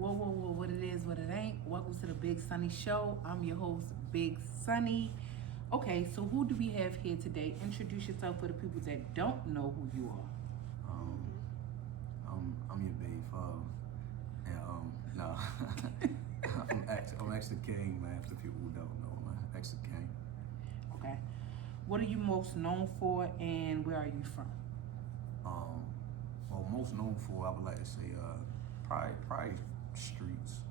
Whoa, what it is, what it ain't. Welcome to the Big Sunny Show. I'm your host, Big Sunny. Okay, so who do we have here today? Introduce yourself for the people that don't know who you are. I'm your baby father, and no, I'm actually king, man. For the people who don't know, man, actually king. Okay. What are you most known for and where are you from? Well, most known for, I would like to say, probably streets.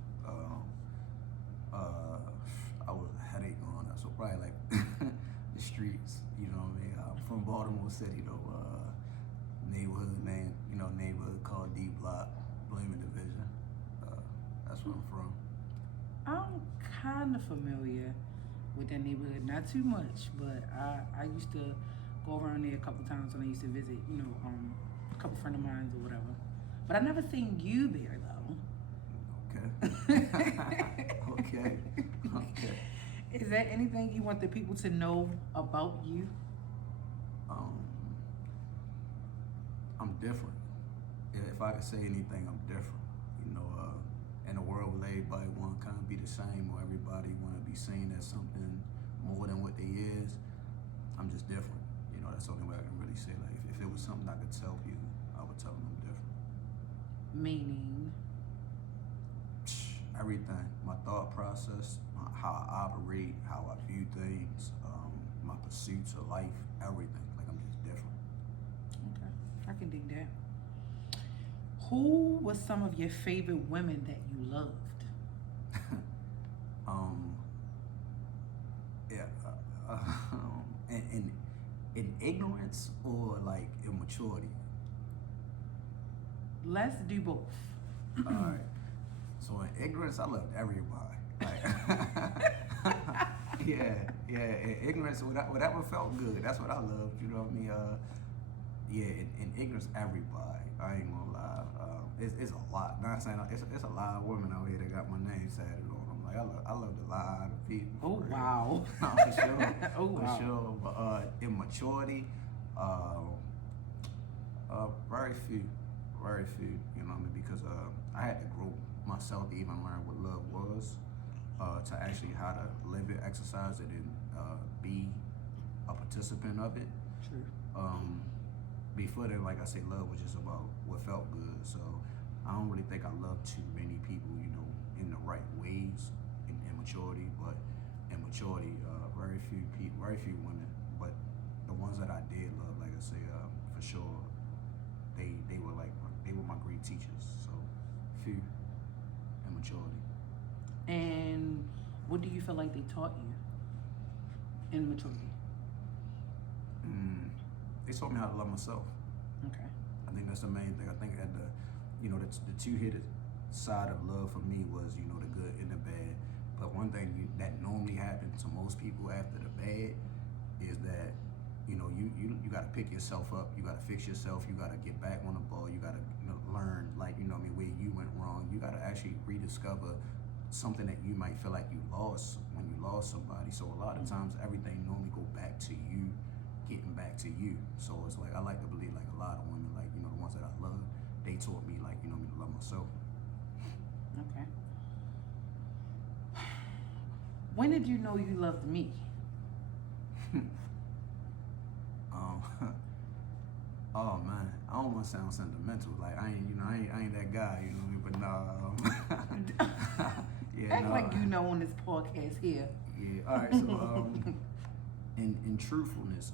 I was a headache growing up, so probably like the streets. You know what I mean? I'm from Baltimore City, though. Neighborhood called D Block, Blaming Division. That's where I'm from. I'm kind of familiar with that neighborhood, not too much, but I used to go around there a couple times when I used to visit, a couple friend of mine or whatever. But I never seen you there though. Okay. Okay. Is there anything you want the people to know about you? I'm different. If I could say anything, I'm different. In a world where everybody want to kind of be the same, or everybody want to be seen as something more than what they is, I'm just different. That's the only way I can really say. Like, if it was something I could tell people, I would tell them I'm different. Meaning? Everything. My thought process, how I operate, how I view things, my pursuits of life, everything. Like, I'm just different. Okay, I can dig that. Who was some of your favorite women that you loved? Yeah, in ignorance or like immaturity. Let's do both. All right. So in ignorance, I loved everybody. Like, yeah. In ignorance, whatever felt good, that's what I loved. You know what I mean? In ignorance, everybody. I ain't gonna lie. It's a lot. Not saying it's a lot of women out here that got my name tatted on them. Like, I love a lot of people. Oh wow. For sure. Oh wow. For sure. But immaturity, very few. You know what I mean? Because I had to grow myself to even learn what love was, to actually how to live it, exercise it, and be a participant of it. True. Before then, like I say, love was just about what felt good. So I don't really think I love too many people, in the right ways in immaturity. But in maturity, very few people, very few women. But the ones that I did love, like I say, for sure, they were my great teachers. So few in maturity. And what do you feel like they taught you in maturity? They taught me how to love myself. Okay. I think that's the main thing. I think that the two-headed side of love for me was, the good and the bad. But one thing that normally happens to most people after the bad is that, you got to pick yourself up. You got to fix yourself. You got to get back on the ball. You got to learn, like, where you went wrong. You got to actually rediscover something that you might feel like you lost when you lost somebody. So a lot of times everything normally go back to you, getting back to you. So it's like, I like to believe, like, a lot of women, like, the ones that I love, they taught me, like, me to love myself. Okay. When did you know you loved me? Oh man, I don't want to sound sentimental. Like, I ain't that guy, but no. Yeah, Act like you know on this podcast here. Yeah. All right. So, in truthfulness,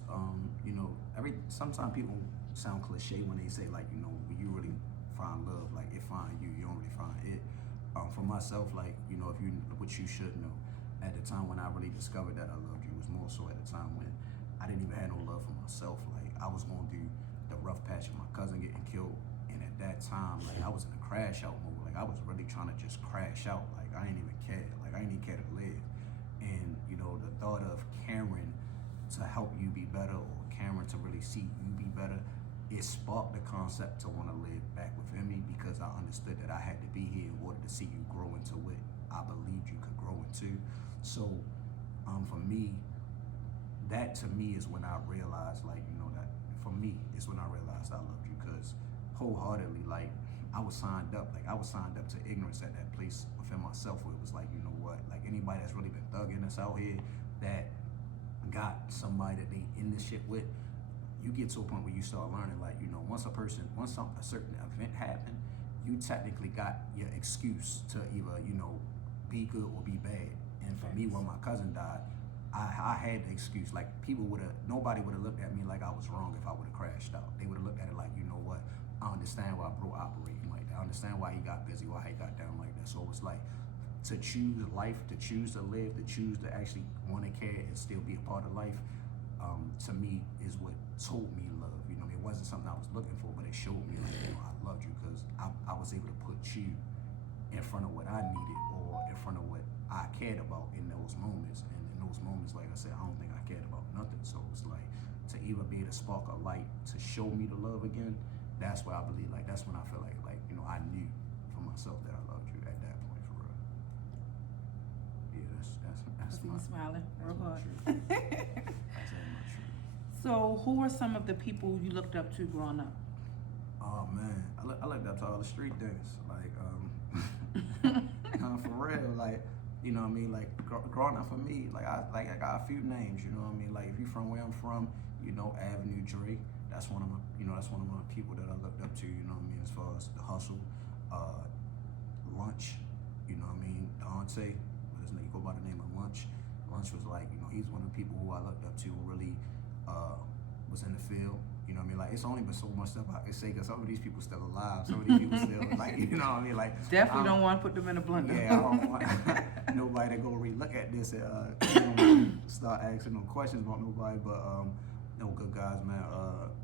sometimes people sound cliche when they say, like, when you really find love, like, it find you. You don't really find it. For myself, like, what you should know, at the time when I really discovered that I loved you was more so at the time when I didn't even have no love for myself. Like, I was going through the rough patch of my cousin getting killed, and at that time, like, I was in a crash out mode. Like, I was really trying to just crash out. Like, I didn't even care. Like, I didn't even care to live. And the thought of Cameron to help you be better, or Cameron to really see you be better, it sparked the concept to want to live back within me, because I understood that I had to be here in order to see you grow into what I believed you could grow into. So for me, that to me is when I realized, like, that for me, it's when I realized I loved you, because wholeheartedly, like, I was signed up to ignorance at that place within myself where it was like, you know what, like anybody that's really been thugging us out here that got somebody that they in this shit with, you get to a point where you start learning, like, you know, once a certain event happened, you technically got your excuse to either, you know, be good or be bad. And for me, when my cousin died, I had the excuse. Like, nobody would have looked at me like I was wrong if I would have crashed out. They would have looked at it like, you know what, I understand why bro operating like that. I understand why he got busy, why he got down like that. So it was like, to choose life, to choose to live, to choose to actually want to care and still be a part of life, to me is what told me love. You know, it wasn't something I was looking for, but it showed me, like, you know, I loved you because I was able to put you in front of what I needed or in front of what I cared about in those moments. And in those moments, like I said, I don't think I cared about nothing. So it's like, to even be able to spark a light to show me the love again, that's where I believe, like, that's when I feel like, you know, I knew for myself that I loved you at that point, for real. Yeah, that's I see my, you smiling real hard. that's my truth. So, who are some of the people you looked up to growing up? Oh man, I looked up to all the street niggas, like, for real, like, you know what I mean, like, growing up for me, like, I got a few names, you know what I mean, like, if you from where I'm from, you know, Avenue Dre, that's one of my people that I looked up to, you know what I mean, as far as the hustle, Lunch, you know what I mean, Dante, he go by the name of Lunch. Lunch was like, you know, he's one of the people who I looked up to who really was in the field. You know what I mean? Like, it's only been so much stuff I can say because some of these people still alive. Some of these people still, like, you know what I mean? Like, definitely don't want to put them in a blender. Yeah, I don't want nobody to go re-look at this and start asking no questions about nobody. But, no good guys, man.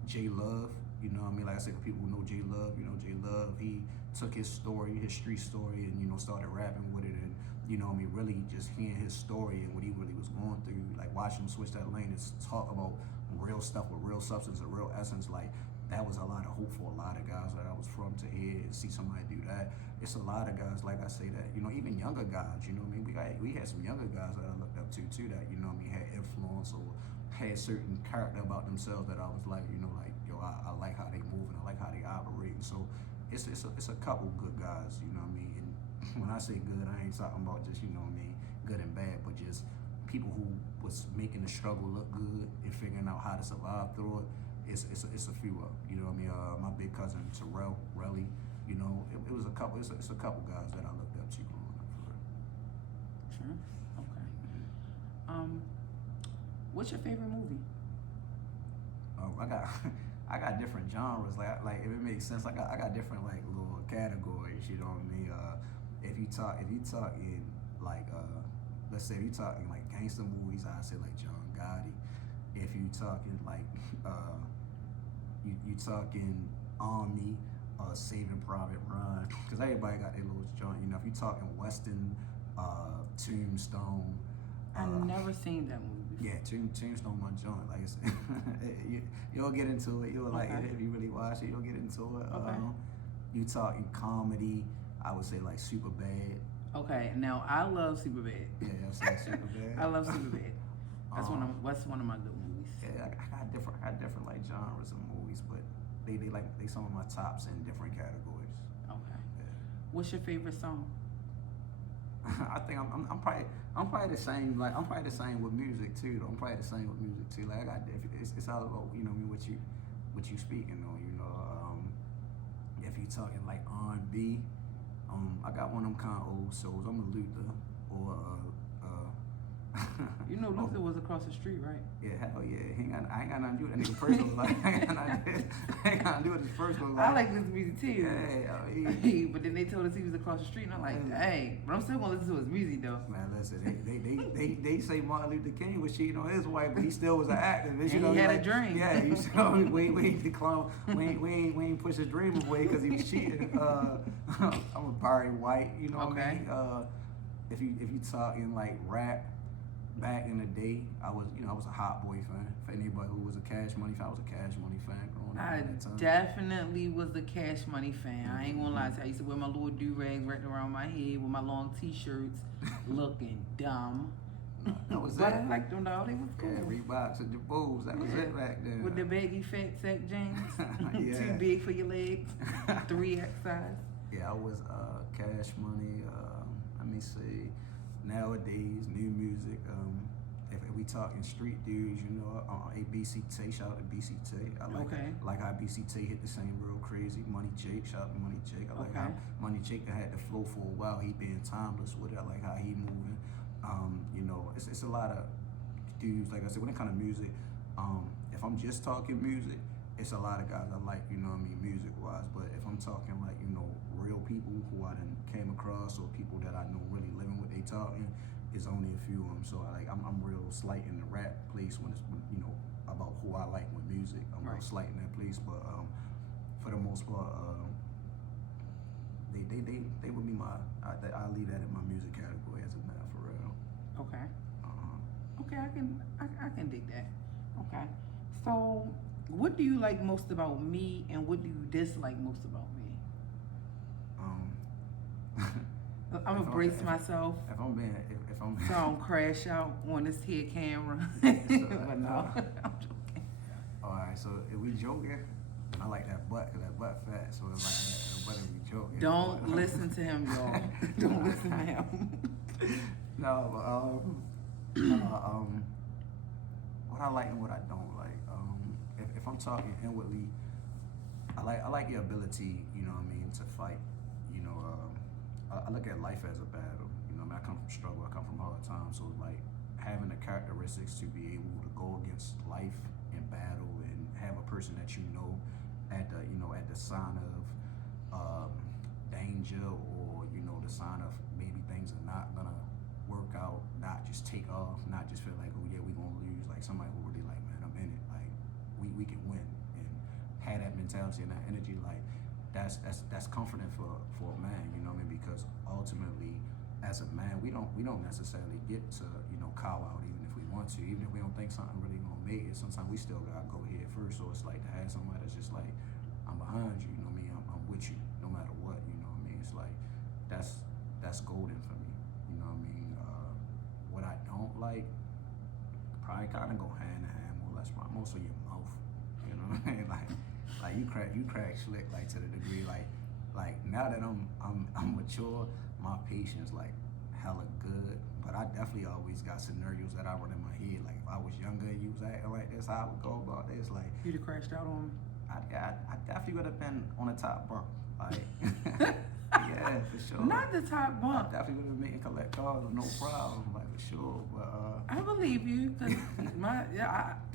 J Love, you know what I mean? Like I said, people who know J Love, you know, J Love, he took his story, his street story, and, you know, started rapping with it. And, you know what I mean, really just hearing his story and what he really was going through, like watching him switch that lane and talk about real stuff with real substance and real essence, like, that was a lot of hope for a lot of guys that I was from to hear and see somebody do that. It's a lot of guys, like I say, that, you know, even younger guys, you know what I mean? We had some younger guys that I looked up to too that, you know what I mean, had influence or had certain character about themselves that I was like, you know, like, yo, I like how they move and I like how they operate. And so it's a couple good guys, you know what I mean? And when I say good, I ain't talking about just, you know what I mean, good and bad, but just people who was making the struggle look good and figuring out how to survive through it. It's a few of them, you know what I mean? My big cousin Terrell, Relly, you know, it was a couple. It's a couple guys that I looked up to growing up, for real. Sure. Okay. What's your favorite movie? I got different genres. Like if it makes sense, I got different like little categories. You know what I mean? If you talk in like let's say if you talking like gangster movies, I say like John Gotti. If you talking like you talking Army, Saving Private Ryan, because everybody got their little joint. You know, if you talking Western, Tombstone. I've never seen that movie before. Yeah, Tombstone my joint. Like I said, you'll get into it. You'll like it if you really watch it. You'll get into it. Okay. You talking comedy, I would say like Superbad. Okay, now I love Superbad. Yeah, I've seen Superbad. I love Superbad. That's one of my good movies. Yeah, I got different like genres of movies, but they some of my tops in different categories. Okay. Yeah. What's your favorite song? I think I'm probably the same. Like I'm probably the same with music too. Though. I'm probably the same with music too. Like it's all about, you know, what you speaking on. You know, if you talking like R&B, I got one of them kind of old souls. I'm a Luther or You know, Luther was across the street, right? Yeah, hell yeah. I ain't got nothing to do with that nigga personal life. I ain't got nothing to do with his personal life. I like this music too. Yeah, but then they told us he was across the street, and I'm like, dang. But I'm still gonna listen to his music though. Man, listen, they say Martin Luther King was cheating on his wife, but he still was an activist. You know, he had like, a dream. Yeah, you know, we ain't push his dream away because he was cheating. I'm a Barry White, you know what I mean? If you talking like rap. Back in the day, I was a Hot Boy fan. For anybody who was a Cash Money fan, I was a Cash Money fan growing up at that time. Definitely was a Cash Money fan. I ain't gonna lie to you. I used to wear my little do-rags wrapped around my head with my long t-shirts, looking dumb. That was But it. I liked them though. They was cool. Yeah, Reeboks and the Bulls. That was it back then. With the baggy fat sack jeans. Yeah. Too big for your legs. 3X size. Yeah, I was Cash Money. Let me see. Nowadays, new music. If we talking street dudes, you know, BCT. Shout out to BCT. I like how BCT hit the same real crazy. Money Jake. Shout out to Money Jake. I like how Money Jake had the flow for a while. He being timeless with it. I like how he moving. You know, it's a lot of dudes. Like I said, when it comes to music, if I'm just talking music, it's a lot of guys I like, you know what I mean, music wise. But if I'm talking like, you know, real people who I done came across or people that I know really living what they talking, it's only a few of them. So I'm real slight in the rap place when it's, you know, about who I like with music. I'm real slight in that place. But for the most part, they would be I leave that in my music category as a man for real. Okay. Okay, I can dig that. Okay. So what do you like most about me, and what do you dislike most about me? I'm gonna brace myself. If I'm so I don't crash out on this here camera. But no, I'm joking. All right, so if we joking, I like that butt, cause that butt fat. So it's like that butt if we joking. Don't listen to him, y'all. Don't listen to him. No, what I like and what I don't like. If I'm talking inwardly, I like your ability, you know what I mean, to fight. You know, I look at life as a battle. You know, I mean, I come from struggle, I come from hard times, so like having the characteristics to be able to go against life in battle and have a person that you know at the sign of danger, or you know, the sign of maybe things are not gonna work out, not just take off, not just feel like, oh yeah, we gonna lose. Like somebody who really like, man, I'm in it. Like we can win, and have that mentality and that energy. Like that's comforting for a man. You know what I mean? Because ultimately, as a man, we don't necessarily get to, you know, cow out even if we want to. Even if we don't think something really gonna make it, sometimes we still gotta go head first. So it's like to have somebody that's just like, I'm behind you. You know what I mean? I'm with you no matter what. You know what I mean? It's like that's golden for me. You know what I mean? What I don't like, probably kind of go hand in hand more or less. Most of your mouth. You know what I mean? Like you crack slick, like to the degree like now that I'm mature, my patience like hella good. But I definitely always got scenarios that I run in my head. Like if I was younger and you was acting like this, how I would go about this. Like You'd have crashed out on me. I definitely would have been on the top bunk. Like yeah, for sure. Not the top I bunk. definitely would have made collect calls with no problem, like for sure. But I believe you, cause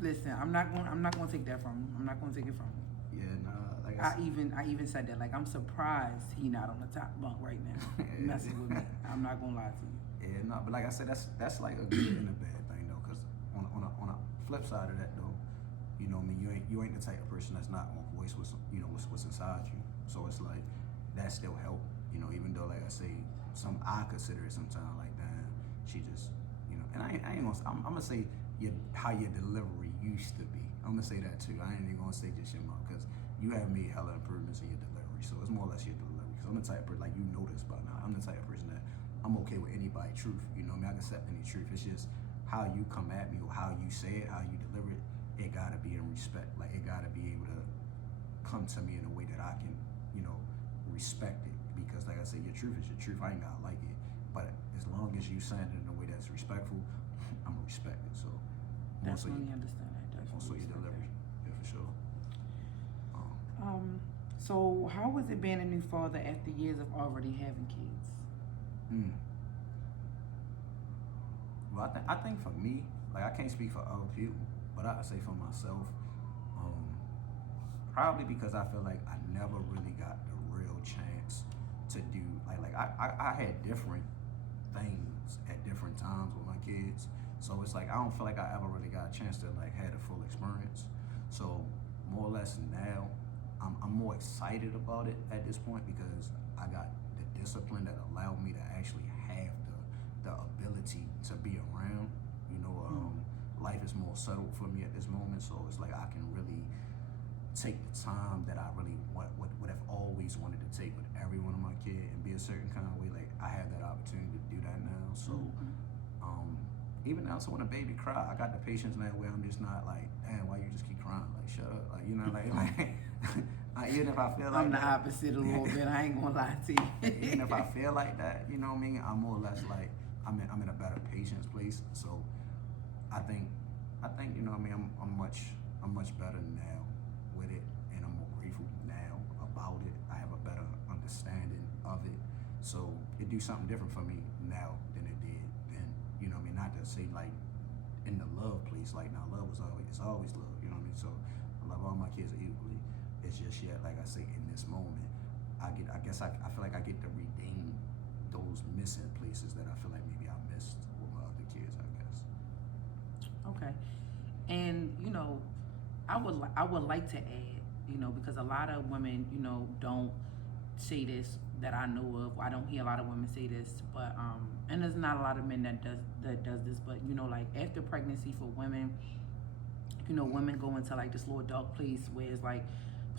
listen. I'm not gonna take that from him. I'm not gonna take it from him. yeah, nah. Like I even said that. Like, I'm surprised he not on the top bunk right now, messing with me. I'm not gonna lie to you. Yeah, no, but like I said, that's like a good and a bad thing though. Cause on a flip side of that though, you know, I mean, you ain't the type of person that's not gonna voice what's inside you. So it's like that still help, you know. Even though, like I say, I consider it sometimes like, damn, she just, you know. And I ain't gonna. I'm gonna say how your delivery used to be. I'm gonna say that too. I ain't even gonna say just your mouth, cause you have made hella improvements in your delivery. So it's more or less your delivery. Cause I'm the type of person, like you know this by now. I'm the type of person that I'm okay with anybody's truth. You know, I mean, I can accept any truth. It's just how you come at me or how you say it, how you deliver it. It gotta be in respect. Like it gotta be able to come to me in a way that I can, you know, respect it. Because like I said, your truth is your truth. I ain't gotta like it, but as long as you saying it in a way that's respectful, I'm gonna respect it. So Definitely understand that. also your delivery, yeah, for sure. So how was it being a new father after years of already having kids? Well, I think for me, like I can't speak for other people, but I say for myself, probably because I feel like I never really got the real chance to do like I had different things at different times with my kids, so it's like I don't feel like I ever really got a chance to like have the full experience. So more or less now, I'm more excited about it at this point because I got the discipline that allowed me to actually have the ability to be around. You know, life is more settled for me at this moment, so it's like I can really take the time that I really would have always wanted to take with every one of my kids and be a certain kind of way. Like I have that opportunity to do that now. So even now, so when a baby cry, I got the patience now where I'm just not like, damn, why you just keep crying? Like, shut up. Like, you know, even if I feel like I'm the that, opposite a little bit. I ain't gonna lie to you. even if I feel like that, you know what I mean? I'm more or less like, I'm in a better patience place. So I think, you know what I mean? I'm much better now with it, and I'm more grateful now about it. I have a better understanding of it. So it do something different for me now than it did then. You know what I mean? Not to say like in the love place, like now love was always, it's always love. You know what I mean? So I love all my kids equally. It's just yet, like I say, in this moment, I feel like I get to redeem those missing places that I feel like maybe I missed with my other kids, I guess. Okay. And you know, I would like to add, you know, because a lot of women, you know, don't say this that I know of. I don't hear a lot of women say this, but and there's not a lot of men that does this, but you know, like after pregnancy for women, you know, women go into like this little dark place where it's like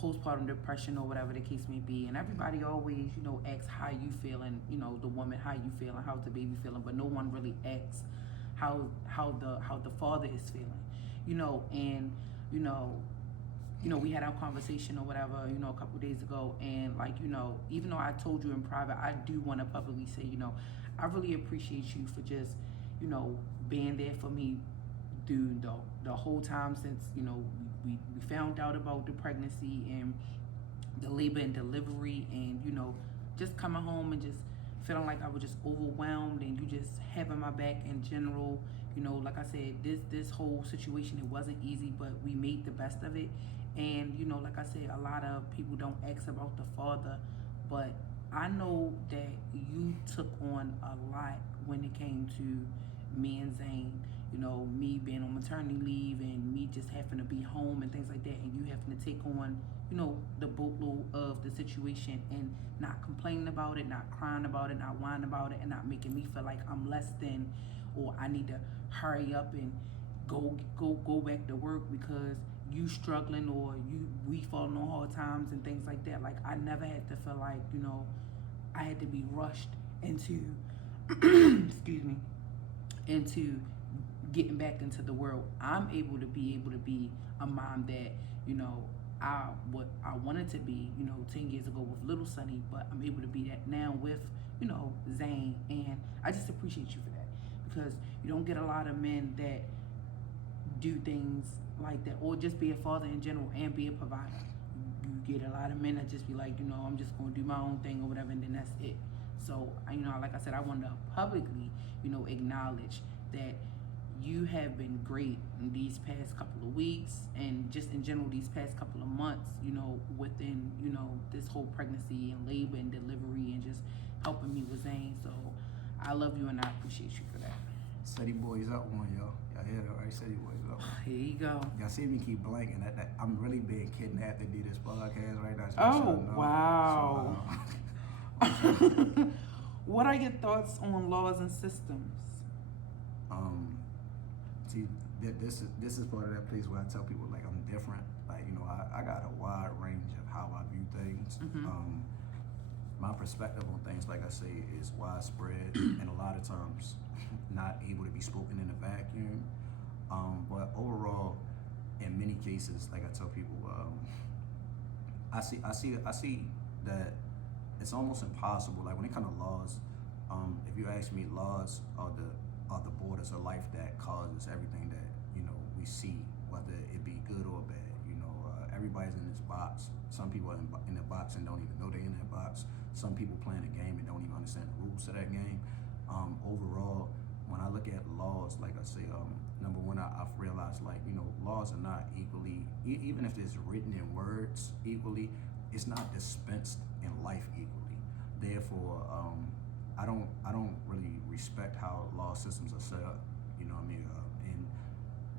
postpartum depression or whatever the case may be, and everybody always, you know, asks how you feeling, you know, the woman, how you feeling, how's the baby feeling, but no one really asks how the father is feeling, you know. And you know, we had our conversation or whatever, you know, a couple days ago, and like, you know, even though I told you in private, I do want to publicly say, you know, I really appreciate you for just, you know, being there for me through the whole time since, you know, we found out about the pregnancy and the labor and delivery, and you know, just coming home and just feeling like I was just overwhelmed, and you just having my back in general. You know, like I said, this whole situation, it wasn't easy, but we made the best of it. And you know, like I said, a lot of people don't ask about the father, but I know that you took on a lot when it came to me and Zane. You know, me being on maternity leave and me just having to be home and things like that, and you having to take on, you know, the boatload of the situation and not complaining about it, not crying about it, not whining about it, and not making me feel like I'm less than, or I need to hurry up and go back to work because you struggling, or we falling on hard times and things like that. Like, I never had to feel like, you know, I had to be rushed into excuse me, into getting back into the world. I'm able to be a mom that, you know, I wanted to be, you know, 10 years ago with little Sunnie, but I'm able to be that now with, you know, Zane. And I just appreciate you for that, because you don't get a lot of men that do things like that, or just be a father in general and be a provider. You get a lot of men that just be like, you know, I'm just gonna do my own thing or whatever, and then that's it. So, you know, like I said, I wanted to publicly, you know, acknowledge that you have been great in these past couple of weeks, and just in general these past couple of months, you know, within, you know, this whole pregnancy and labor and delivery, and just helping me with Zane. So I love you and I appreciate you for that. City boys up one, y'all. Y'all hear that, right? City boys up. Here you go. Y'all see me keep blanking. That I'm really being kidnapped to do this podcast right now. So Oh, wow. So, what are your thoughts on laws and systems? See, this is part of that place where I tell people like I'm different. Like, you know, I got a wide range of how I view things. Mm-hmm. My perspective on things, like I say, is widespread and a lot of times not able to be spoken in a vacuum. But overall, in many cases, like I tell people, I see that it's almost impossible. Like when it comes to laws, if you ask me, laws are the borders of life that causes everything that, you know, we see, whether it be good or bad. You know, everybody's in this box. Some people are in the box and don't even know they're in that box. Some people playing a game and don't even understand the rules to that game. Overall, when I look at laws, like I say, number one, I've realized, like, you know, laws are not equally, even if it's written in words equally, it's not dispensed in life equally. Therefore, I don't really respect how law systems are set up. You know what I mean? And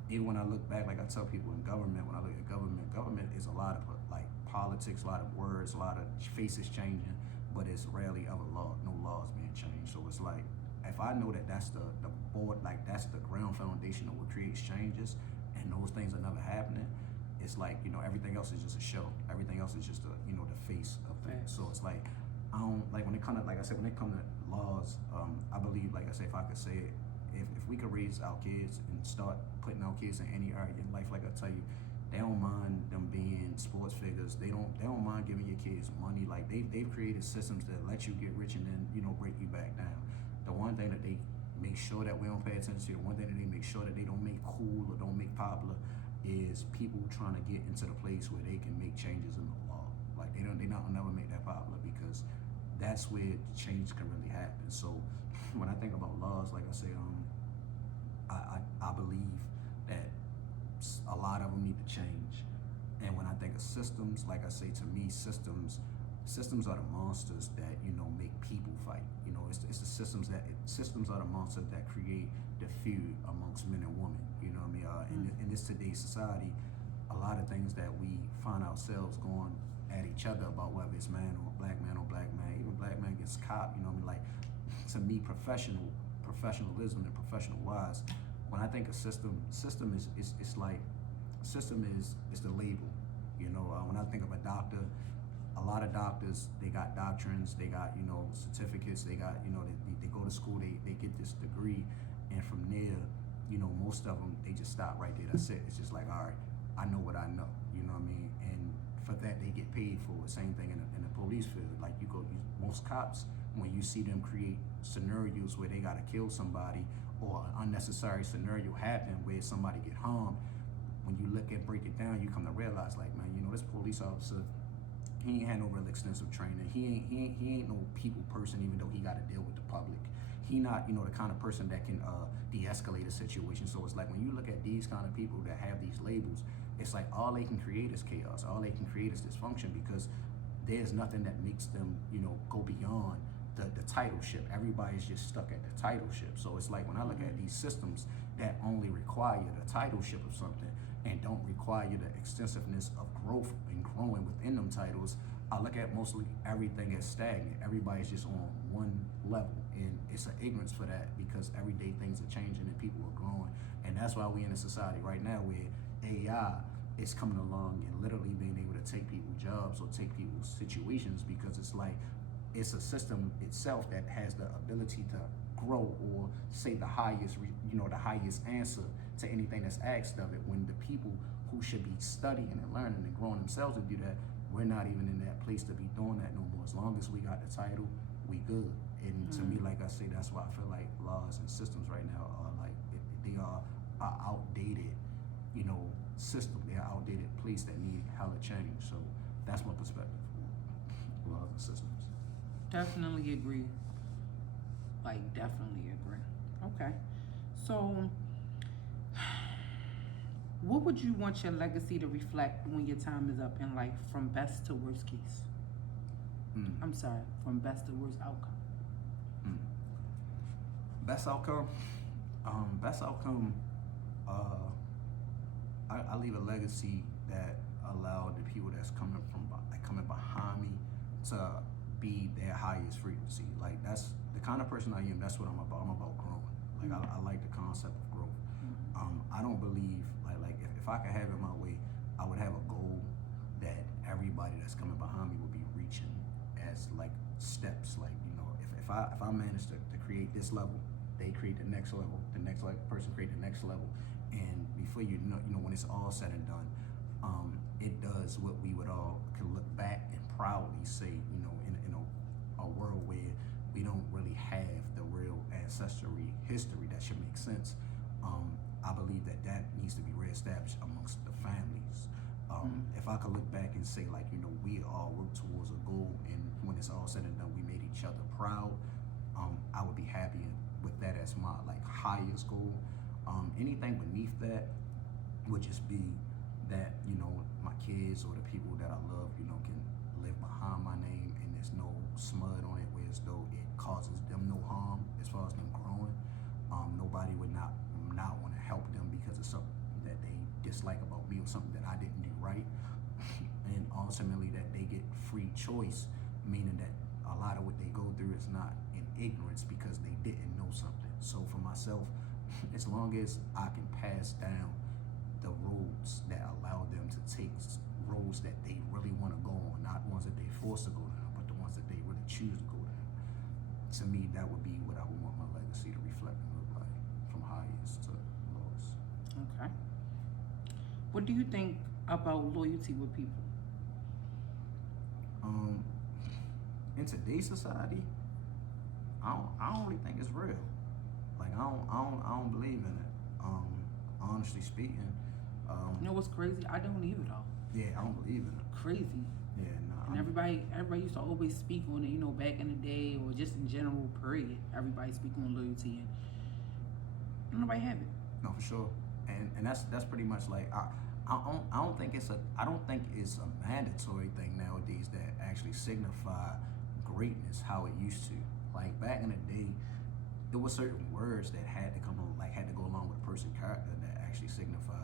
even when I look back, like I tell people in government, when I look at government is a lot of like politics, a lot of words, a lot of faces changing, but it's rarely ever no laws being changed. So it's like, if I know that that's the board, like that's the ground foundation of what creates changes, and those things are never happening, it's like, you know, everything else is just a show. Everything else is just the, you know, the face of things. So it's like, I don't, like when it comes to, like I said, when it comes to laws, I believe, like I say, if I could say it if we could raise our kids and start putting our kids in any area in life, like I tell you, they don't mind them being sports figures. They don't mind giving your kids money. Like they've created systems that let you get rich and then break you back down. The one thing that they make sure that we don't pay attention to, the one thing that they make sure that they don't make cool or don't make popular, is people trying to get into the place where they can make changes in the law. Like they'll never make that popular, because that's where change can really happen. So when I think about laws, like I say, I believe that a lot of them need to change. And when I think of systems, like I say, to me, systems are the monsters that make people fight. It's the systems are the monsters that create the feud amongst men and women. You know what I mean? In this today's society, a lot of things that we find ourselves going at each other about, whether it's man or black man, even black man gets cop. You know what I mean? Like, to me, professionalism and professional wise, when I think of system is the label. When I think of a doctor, a lot of doctors, they got doctrines, they got certificates, they got they go to school, they get this degree, and from there, most of them, they just stop right there. That's it. It's just like, all right, I know what I know. You know what I mean? And for that, they get paid for it. Same thing in the police field. Like most cops, when you see them create scenarios where they gotta kill somebody, or an unnecessary scenario happen where somebody get harmed, when you look and break it down, you come to realize, like, man, this police officer, he ain't had no real extensive training. He ain't no people person, even though he got to deal with the public. He not, the kind of person that can de-escalate a situation. So it's like, when you look at these kind of people that have these labels, it's like all they can create is chaos. All they can create is dysfunction, because there's nothing that makes them, go beyond the titleship. Everybody's just stuck at the titleship. So it's like, when I look at these systems that only require the titleship of something and don't require the extensiveness of growth and growing within them titles, I look at mostly everything as stagnant. Everybody's just on one level, and it's an ignorance for that, because everyday things are changing and people are growing. And that's why we in a society right now where AI is coming along and literally being able to take people's jobs or take people's situations, because it's like, it's a system itself that has the ability to grow or say the highest answer to anything that's asked of it, when the people who should be studying and learning and growing themselves to do that, we're not even in that place to be doing that no more. As long as we got the title, we good. And to me, like I say, that's why I feel like laws and systems right now are like, they are outdated, system. They're outdated place that need hella change. So that's my perspective on laws and systems. Definitely agree. Like, definitely agree. Okay. So, what would you want your legacy to reflect when your time is up in life, from best to worst case? I'm sorry, from best to worst outcome. Best outcome? I leave a legacy that allowed the people that's coming behind me to be their highest frequency. Like, that's the kind of person I am. That's what I'm about. I'm about growing. Like, I like the concept of growth. I don't believe like if I could have it my way, I would have a goal that everybody that's coming behind me would be reaching as like steps. Like, if I manage to create this level, they create the next level, the next person create the next level, and before you know, when it's all said and done, it does what we would all can look back and proudly say, in a world where we don't really have the real ancestry history that should make sense. I believe that needs to be reestablished amongst the families. If I could look back and say, like, we all work towards a goal, and when it's all said and done, we made each other proud, I would be happy with that as my like highest goal. Anything beneath that would just be that, my kids or the people that I love, can live behind my name, and there's no smud on it, where as though it causes them no harm as far as them growing. Nobody would not want to help them because of something that they dislike about me or something that I didn't do right. And ultimately that they get free choice, meaning that a lot of what they go through is not in ignorance because they didn't know something. So for myself, as long as I can pass down the roads that allow them to take roads that they really want to go on, not ones that they forced to go down, but the ones that they really choose to go down. To me, that would be what I would want my legacy to reflect and look like. highs to lows. Okay. What do you think about loyalty with people? In today's society, I don't really think it's real. Like I don't believe in it. Honestly speaking, You know what's crazy? I don't either though. yeah, I don't believe in it. Crazy. Yeah, nah. And everybody used to always speak on it, back in the day or just in general, period. Everybody speak on loyalty and nobody have it. No, for sure. And that's pretty much like I don't think it's a mandatory thing nowadays that actually signify greatness how it used to. Like back in the day, there were certain words that had to go along with a person's character that actually signified,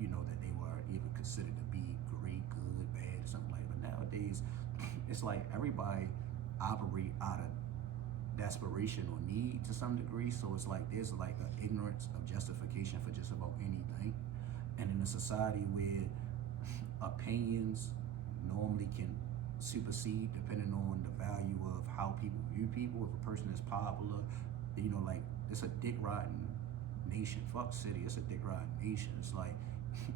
that they were even considered to be great, good, bad, or something like that. But nowadays, it's like everybody operate out of desperation or need to some degree. So it's like there's like an ignorance of justification for just about anything. And in a society where opinions normally can supersede depending on the value of how people view people. If a person is popular, like it's a dick riding nation. Fuck city, it's a dick riding nation. It's like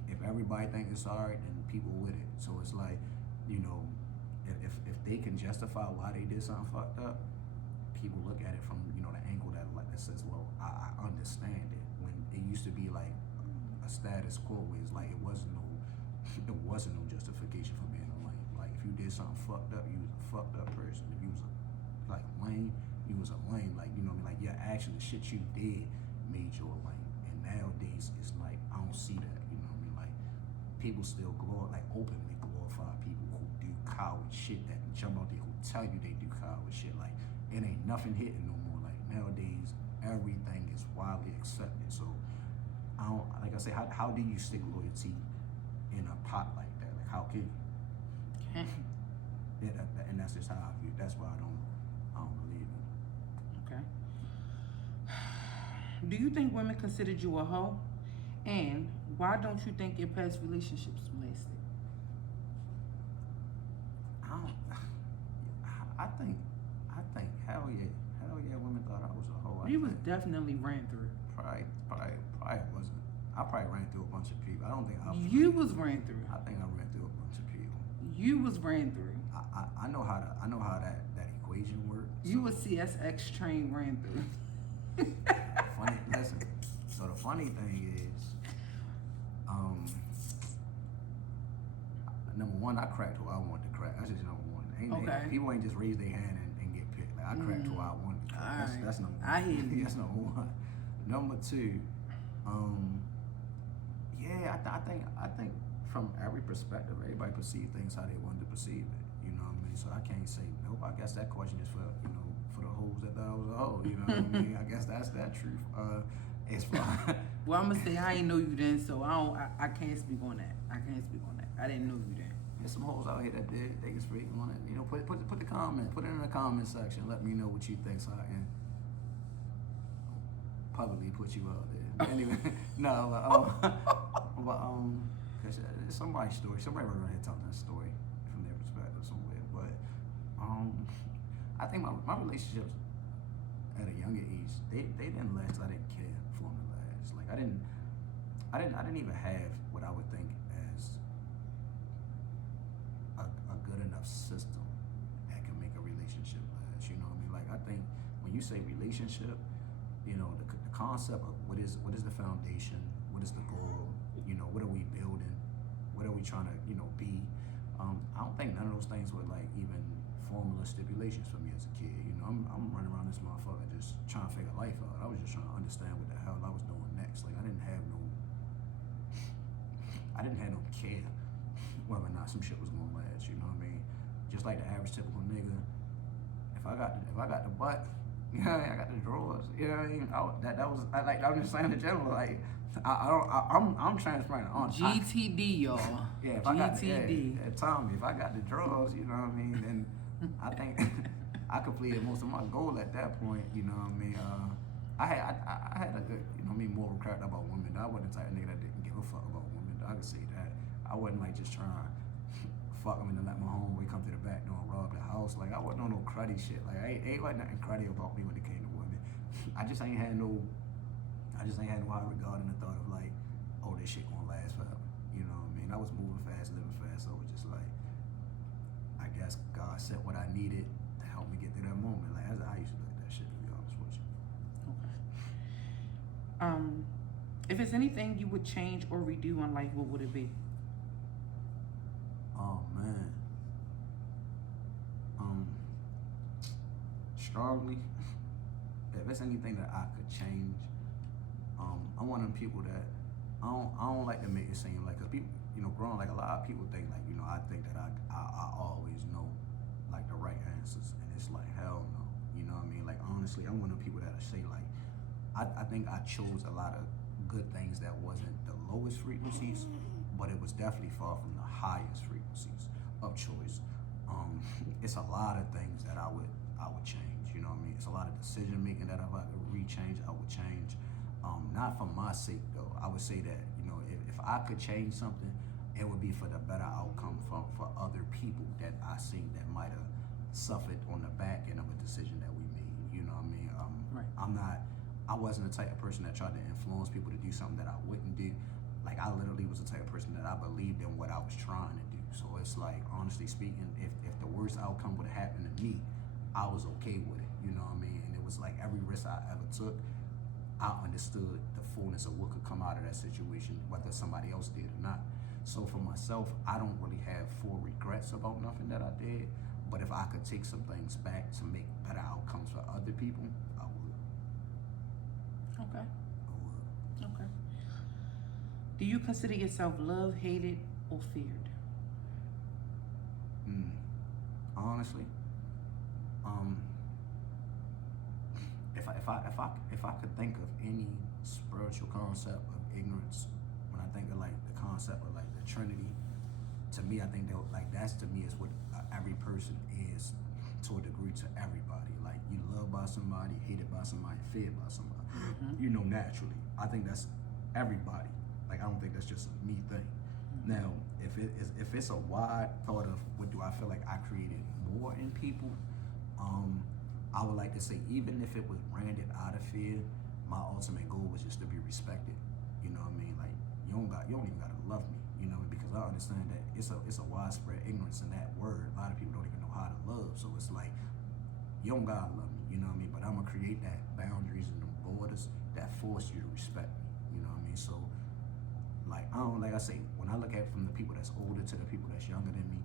if everybody thinks it's alright, then people with it. So it's like, if they can justify why they did something fucked up, people look at it from the angle that says, well, I understand it. When it used to be like a status quo, where it's like it wasn't no justification for being a lame. Like if you did something fucked up, you was a fucked up person. If you was like lame, you was a lame. Like like your action, the shit you did made you a lame. And nowadays it's like I don't see that. Like people still openly glorify people who do coward shit, that jump out there who tell you they do coward shit. Like it ain't nothing hitting no more. Like nowadays everything is widely accepted. So I don't, like I say, how do you stick loyalty in a pot like that? Like how can you? Yeah, and that's just how I view it. That's why I don't believe in it. Okay. Do you think women considered you a hoe? And why don't you think your past relationships lasted? I think hell yeah, women thought I was a hoe. You was definitely ran through. Probably wasn't. I probably ran through a bunch of people. I don't think I was. You was ran through. I think I ran through a bunch of people. You was ran through. I know how that equation works. You a CSX train ran through. Listen. So the funny thing is, number one, I cracked who I wanted to crack. That's just number one. People ain't just raise their hand and get picked. Like I cracked who I wanted to crack. That's number one. I hear you. That's number one. Number two, yeah, I think from every perspective, everybody perceive things how they wanted to perceive it. You know what I mean? So I can't say nope. I guess that question is for for the hoes that thought I was a hoe. You know what I mean? I guess that's that truth. It's fine. Well, I'm gonna say I ain't know you then, so I can't speak on that. I didn't know you then. There's some hoes out here that did. They can speak on it. Put the comment. Put it in the comment section. Let me know what you think, so I can publicly put you out there. But anyway, no, but cause it's somebody's story. Somebody right around here telling that story from their perspective somewhere. But I think my relationships at a younger age, they didn't last. I didn't care for them to last. Like I didn't even have what I would think as a good enough system that can make a relationship last. You know what I mean? Like I think when you say relationship, the concept of what is the foundation, what is the goal, what are we building, what are we trying to be. I don't think none of those things were like even formula stipulations for me as a kid. I'm running around this motherfucker just trying to figure life out. I was just trying to understand what the hell I was doing next. Like I didn't have no care whether or not some shit was gonna last. You know what I mean? Just like the average typical nigga. If I got the butt, I got the drawers. You know what I mean? I'm just saying in general. Like I'm transparent. GTD, y'all. Yeah, if GTD. Tommy, if I got the drawers, you know what I mean, then I think I completed most of my goal at that point. You know what I mean? I had a good, moral character about women. I wasn't the type of nigga that didn't give a fuck about women. I could say that. I wasn't like just trying to fuck them and then let my homeboy come to the back door and rob the house. Like I wasn't on no cruddy shit. Like ain't like nothing cruddy about me when it came to women. I just ain't had no I just ain't had no high regard in the thought of like, oh, this shit gonna last forever. You know what I mean? I was moving fast, living fast, so it was just like, I guess God sent what I needed to help me get through that moment. Like, I used to look at that shit, to be honest with you. Okay. If it's anything you would change or redo in life, what would it be? Oh man. Strongly, if it's anything that I could change, I'm one of them people that I don't like to make it seem like, cause people, you know, growing, like a lot of people think like, you know, I think that I always know like the right answers, and it's like, hell no, you know what I mean? Like, honestly, I'm one of the people that say like, I think I chose a lot of good things that wasn't the lowest frequencies, but it was definitely far from the highest frequencies of choice. It's a lot of things that I would change, you know what I mean? It's a lot of decision making that if I could rechange, I would change. Not for my sake though. I would say that, you know, if I could change something, it would be for the better outcome for other people that I seen that might have suffered on the back end of a decision that we made. You know what I mean? Right. I wasn't the type of person that tried to influence people to do something that I wouldn't do. Like, I literally was the type of person that I believed in what I was trying to do. So it's like, honestly speaking, if the worst outcome would have happened to me, I was okay with it. You know what I mean? And it was like every risk I ever took, I understood the fullness of what could come out of that situation, whether somebody else did or not. So for myself, I don't really have full regrets about nothing that I did. But if I could take some things back to make better outcomes for other people, I would. Okay. I would. Okay. Do you consider yourself loved, hated, or feared? Honestly, if I could think of any spiritual concept of ignorance, when I think of like the concept of like the Trinity, to me, I think that like that's to me is what every person is to a degree to everybody. Like, you loved by somebody, hated by somebody, feared by somebody. You know, naturally, I think that's everybody. Like, I don't think that's just a me thing. Now, if it's a wide thought of what do I feel like I created more in people, I would like to say, even if it was branded out of fear, my ultimate goal was just to be respected. You know what I mean? Like, you don't even gotta love me, you know, because I understand that it's a widespread ignorance in that word. A lot of people don't even know how to love, so it's like, you don't gotta love me, you know what I mean? But I'm gonna create that boundaries and the borders that force you to respect me, you know what I mean? So, like, like I say, when I look at it from the people that's older to the people that's younger than me,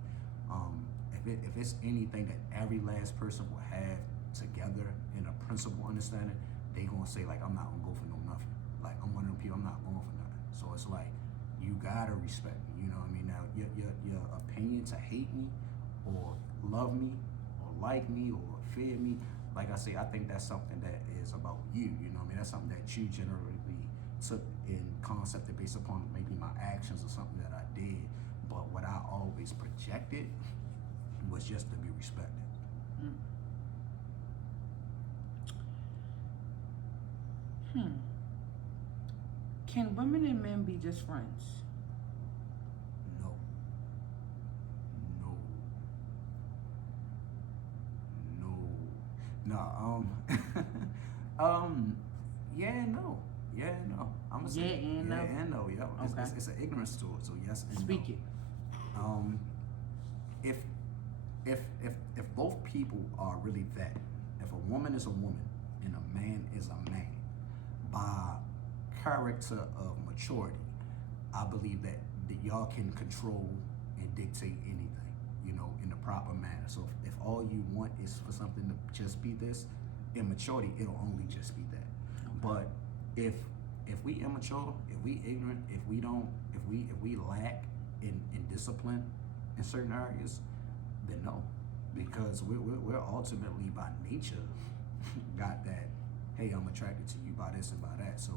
if it's anything that every last person will have together in a principle understanding, they gonna say like, I'm not gonna go for no nothing. Like, I'm one of them people, I'm not going for nothing. So it's like, you gotta respect me, you know what I mean? Now, your opinion to hate me or love me or like me or fear me, like I say, I think that's something that is about you, you know what I mean? That's something that you generally took in concept based upon maybe my actions or something that I did. But what I always projected was just to be respected. Can women and men be just friends? No. Yeah and no. Yeah and no. I'm gonna say Yeah and no? Yeah and no. Yeah. Okay. It's an ignorance to it. So yes and Speak no. it. If both people are really that, if a woman is a woman and a man is a man, by character of maturity, I believe that y'all can control and dictate anything, you know, in the proper manner. So if all you want is for something to just be this, in maturity, it'll only just be that. But if we immature, if we ignorant, if we lack in discipline in certain areas, then no, because we're ultimately by nature got that, hey, I'm attracted to you by this and by that. So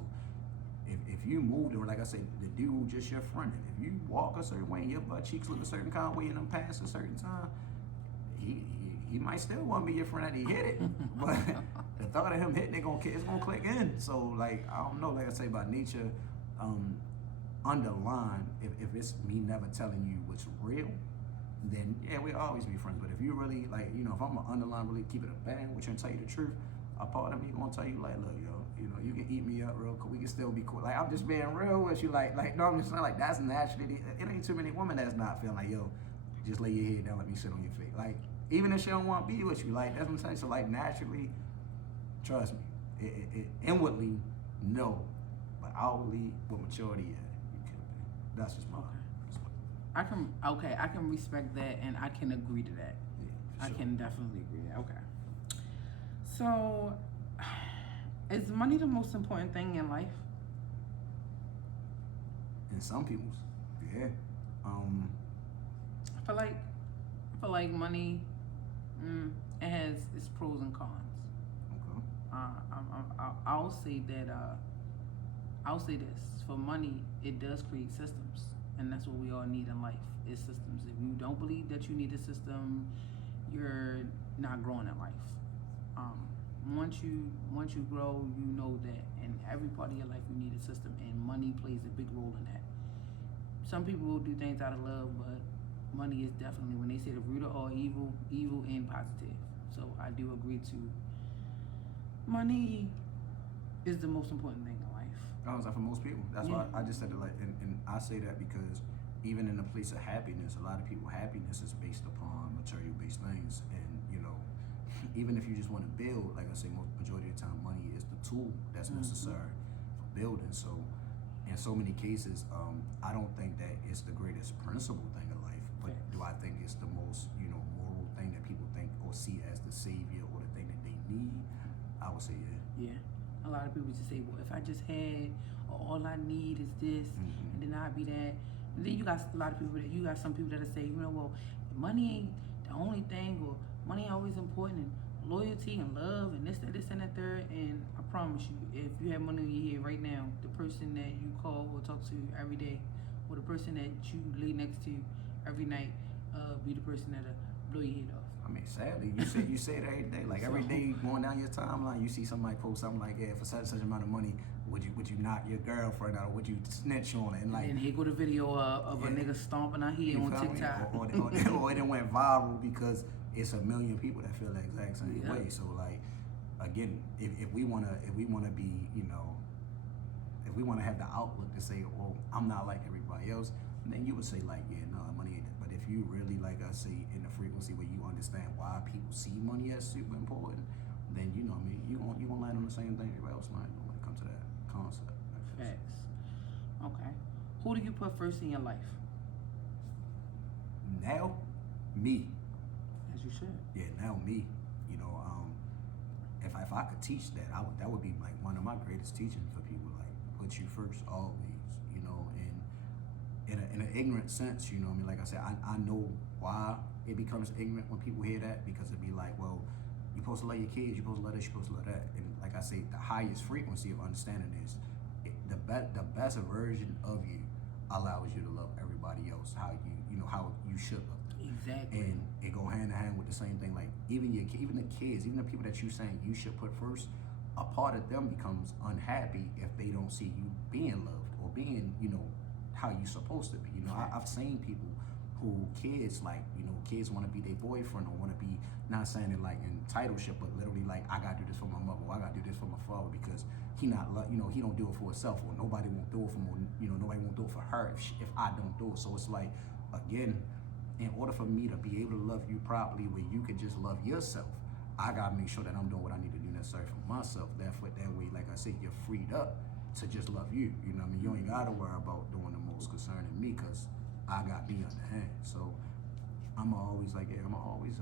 if you moved, or like I say, the dude just your friend, and if you walk a certain way and your butt cheeks look a certain kind of way and them past a certain time, he might still want to be your friend that he hit it, but the thought of him hitting it it's gonna click in. So like, I don't know, like I say, by nature, underline, if it's me never telling you what's real, then yeah, we'll always be friends. But if you really like, you know, if I'm gonna underline really keep it a band with you and tell you the truth, a part of me gonna tell you like, look, yo, you know, you can eat me up real quick. We can still be cool. Like I'm just being real with you. Like no, I'm just saying like that's naturally. It ain't too many women that's not feeling like, yo, just lay your head down, let me sit on your face. Like even if she don't want to be with you, like that's what I'm saying. So like naturally, trust me, it inwardly no, but outwardly with maturity, yeah, you could be. That's just my. I can respect that, and I can agree to that. Yeah, I sure. can definitely agree to that. Okay. So, is money the most important thing in life? In some people's, yeah. I feel like money, it has its pros and cons. Okay. I'll say that. I'll say this: for money, it does create systems, and that's what we all need in life is systems. If you don't believe that you need a system, you're not growing in life. Once you grow, you know that in every part of your life you need a system, and money plays a big role in that. Some people will do things out of love, but money is definitely, when they say the root of all evil, evil and positive. So I do agree to money is the most important thing in life. I was like for most people. That's why I just said it like, and I say that because even in the place of happiness, a lot of people happiness is based upon material based things, and you know, even if you just want to build, like I say, majority of the time, money is the tool that's necessary for building. So, in so many cases, I don't think that it's the greatest principle thing in life, but do I think it's the most, you know, moral thing that people think or see as the savior or the thing that they need? I would say yeah. Yeah. A lot of people just say, well, if I just had, or all I need is this, and then I'd be that. And then you got a lot of people you got some people that'll say, you know, well, money ain't the only thing, or money ain't always important, and loyalty and love and this, and that third. And I promise you, if you have money in your head right now, the person that you call or talk to every day, or the person that you lay next to every night, be the person that'll blow your head off. I mean, sadly, you say it every day. Like every day going down your timeline, you see somebody post something like, "Yeah, for such amount of money, would you knock your girlfriend out, or would you snitch on it?" And like, and here go the video of a nigga stomping out here on TikTok. Or it went viral because it's a million people that feel the exact same way. So like, again, if we wanna be, you know, if we wanna have the outlook to say, "Well, I'm not like everybody else," then you would say like, "Yeah, no, money ain't it." But if you really, like I say, in the frequency where you understand why people see money as super important, then you know, what I mean, you gonna land on the same thing everybody else land on when it comes to that concept. Facts. Okay. Who do you put first in your life? Now, me. As you should. Yeah, now me. You know, if I could teach that, that would be like one of my greatest teachings for people. Like, put you first always. You know, and in an ignorant sense, you know what I mean? Like I said, I know why it becomes ignorant when people hear that, because it'd be like, well, you're supposed to love your kids, you're supposed to love this, you're supposed to love that. And like I say, the highest frequency of understanding is the best version of you allows you to love everybody else how you should love them. Exactly. And it go hand in hand with the same thing. Like even the kids, even the people that you saying you should put first, a part of them becomes unhappy if they don't see you being loved or being, you know, how you supposed to be. You know, I've seen people who kids want to be their boyfriend or want to be, not saying it like entitlement, but literally like, I gotta do this for my mother, or I gotta do this for my father because he don't do it for himself, or nobody won't do it for me, you know, nobody won't do it for her if I don't do it. So it's like, again, in order for me to be able to love you properly, where you can just love yourself, I gotta make sure that I'm doing what I need to do necessary for myself. That way, like I said, you're freed up to just love you. You know what I mean? You ain't gotta worry about doing the most concerning me, because I got me on the hand. So I'ma always like, yeah, I'ma always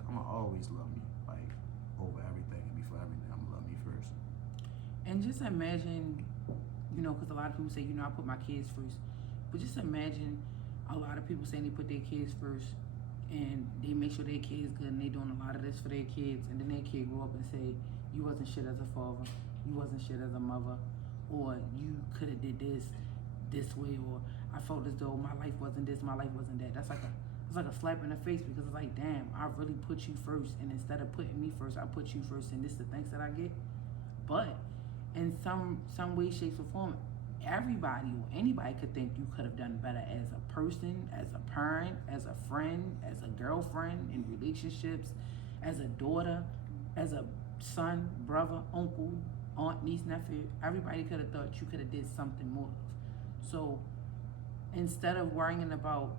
love me, like, over everything and before everything. I'ma love me first. And just imagine, you know, because a lot of people say, you know, I put my kids first. But just imagine a lot of people saying they put their kids first, and they make sure their kids good, and they doing a lot of this for their kids, and then their kid grow up and say, you wasn't shit as a father, you wasn't shit as a mother, or you could have did this way, or I felt as though my life wasn't this, my life wasn't that. It's like a slap in the face, because it's like, damn, I really put you first, and instead of putting me first, I put you first, and this is the thanks that I get. But in some way, shape, or form, everybody or anybody could think you could have done better as a person, as a parent, as a friend, as a girlfriend in relationships, as a daughter, as a son, brother, uncle, aunt, niece, nephew. Everybody could have thought you could have did something more. So instead of worrying about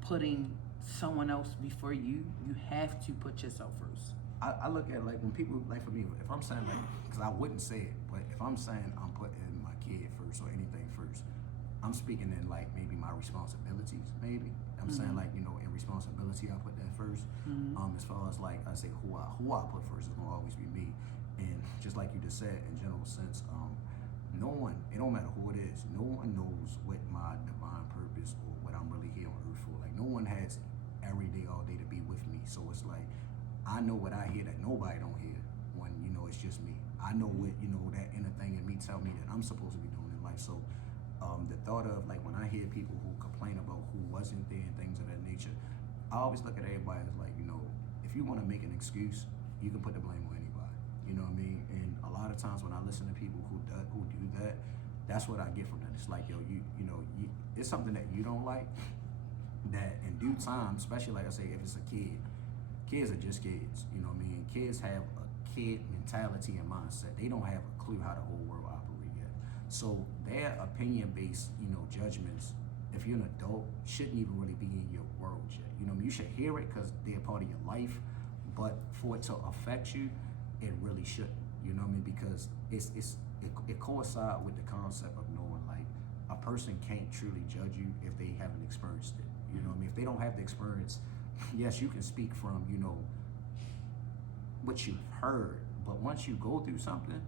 putting someone else before you, you have to put yourself first. I look at like when people like for me, if I'm saying like, because I wouldn't say it, but if I'm saying I'm putting my kid first or anything first, I'm speaking in like maybe my responsibilities. Maybe I'm saying like in responsibility I put that 1st. As far as like I say who I put first is gonna always be me, and just like you just said in general sense, no one, it don't matter who it is, no one knows what my divine purpose or what I'm really here on earth for. Like no one has every day all day to be with me, so it's like I know what I hear that nobody don't hear when it's just me. I know what that inner thing in me tell me that I'm supposed to be doing in life. So the thought of like when I hear people who complain about who wasn't there and things of that nature, I always look at everybody as like if you want to make an excuse, you can put the blame on anybody. You know what I mean? And a lot of times when I listen to people who do that, that's what I get from them. It's like it's something that you don't like. That in due time, especially like I say, if it's a kid. Kids are just kids, you know what I mean? Kids have a kid mentality and mindset. They don't have a clue how the whole world operates yet. So their opinion-based, judgments, if you're an adult, shouldn't even really be in your world yet. You know what I mean? You should hear it because they're part of your life, but for it to affect you, it really shouldn't. You know what I mean? Because it coincides with the concept of knowing like a person can't truly judge you if they haven't experienced it. You know what I mean? If they don't have the experience, yes, you can speak from, what you've heard, but once you go through something,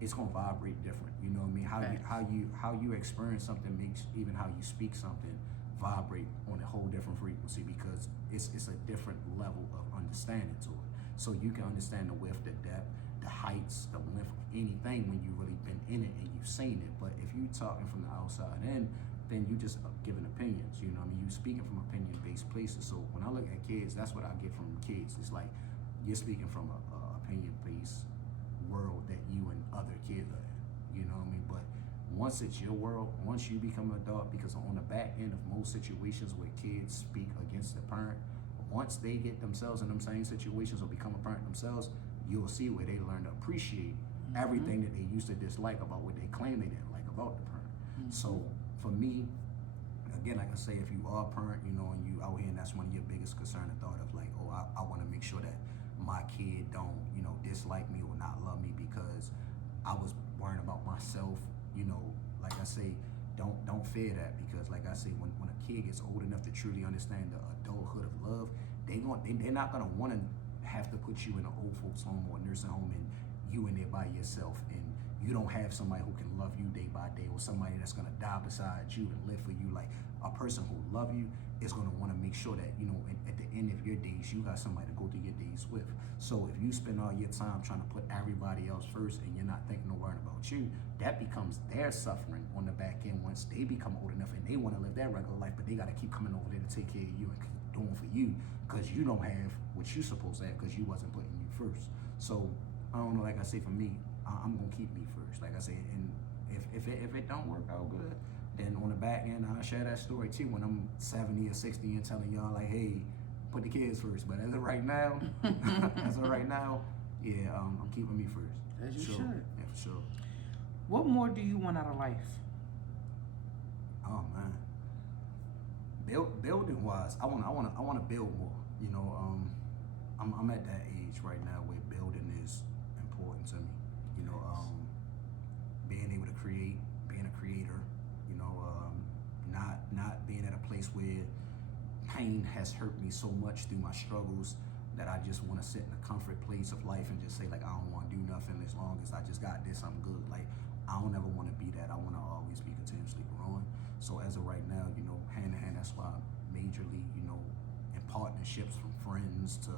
it's gonna vibrate different. You know what I mean? How you experience something makes even how you speak something vibrate on a whole different frequency because it's a different level of understanding to it. So you can understand the width, the depth, the heights, the length of anything when you've really been in it and you've seen it. But if you talking from the outside in, then you just giving opinions, you know what I mean? You speaking from opinion-based places. So when I look at kids, that's what I get from kids. It's like you're speaking from a opinion-based world that you and other kids are in, you know what I mean? But once it's your world, once you become an adult, because on the back end of most situations where kids speak against the parent, once they get themselves in them same situations or become a parent themselves, you'll see where they learn to appreciate everything that they used to dislike about what they claim they didn't like about the parent. So for me, again, like I say, if you are a parent, and you out here and that's one of your biggest concern, the thought of like, oh, I want to make sure that my kid don't, dislike me or not love me because I was worrying about myself, like I say, don't fear that because like I say, when a kid gets old enough to truly understand the adulthood of love, they're not gonna want to have to put you in an old folks home or a nursing home and you in there by yourself and you don't have somebody who can love you day by day or somebody that's gonna die beside you and live for you. Like a person who love you is gonna want to make sure that at the end of your days you got somebody to go through your days with. So if you spend all your time trying to put everybody else first and you're not thinking or worrying about you, that becomes their suffering on the back end once they become old enough and they want to live their regular life, but they got to keep coming over there to take care of you and doing for you because you don't have what you supposed to have because you wasn't putting you first. So I don't know, like I say, for me, I'm gonna keep me first, like I say, and if it don't work out good, then on the back end I'll share that story too when I'm 70 or 60 and telling y'all like, hey, put the kids first. But as of right now, yeah, I'm keeping me first. As you sure. should. Yeah, for sure. What more do you want out of life? Oh man, building wise, I want to build more. I'm at that age right now where building is important to me. Being able to create, being a creator. Not being at a place where pain has hurt me so much through my struggles that I just want to sit in the comfort place of life and just say like I don't want to do nothing as long as I just got this, I'm good. Like I don't ever want to be that. I want to always be continuously growing. So as of right now, hand in hand, that's why I'm majorly, in partnerships from friends to,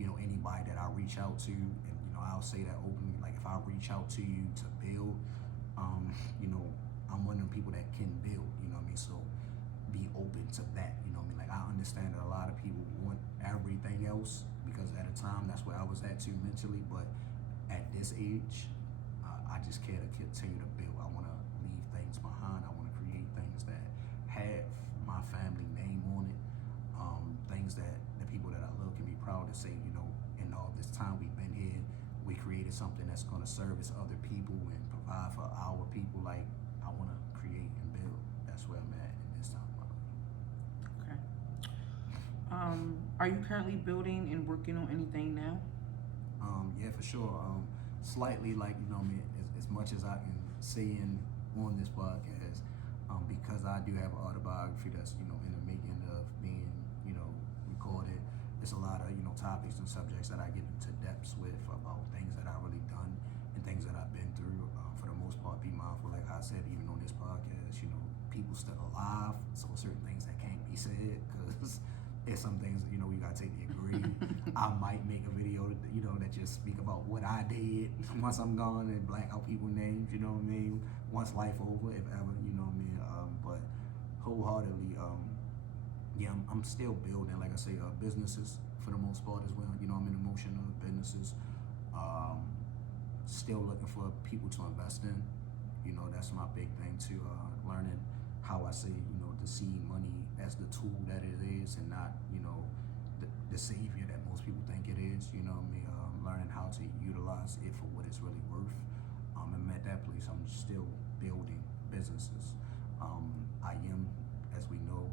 anybody that I reach out to. And, I'll say that openly, like if I reach out to you to build, I'm one of them people that can build, So be open to that, Like I understand that a lot of people want everything else because at a time that's where I was at too mentally, but at this age, I just care to continue to build. I want to leave things behind. I want to create things that have my family name on it, things that the people that I love can be proud to say, in all this time we've been here, create something that's going to service other people and provide for our people. Like, I want to create and build. That's where I'm at in this time of my life. Okay. Are you currently building and working on anything now? Yeah, for sure. Slightly, like, you know, I mean, as much as I can say on this podcast, because I do have an autobiography that's, you know, in the making of being, you know, recorded. It's a lot of, you know, topics and subjects that I get into depths with about things that I've really done and things that I've been through. For the most part, be mindful, like I said, even on this podcast, you know, people still alive, so certain things that can't be said, because there's some things, you know, you gotta take the degree. I might make a video, you know, that just speak about what I did once I'm gone and black out people's names, you know what I mean? Once life over, if ever, you know what I mean? But wholeheartedly, yeah, I'm still building, like I say, businesses for the most part as well. You know, I'm in the motion of businesses. Still looking for people to invest in. You know, that's my big thing too. Learning how I say, you know, to see money as the tool that it is and not, you know, the savior that most people think it is. You know what I mean? Learning how to utilize it for what it's really worth. I'm at that place. I'm still building businesses. I am, as we know,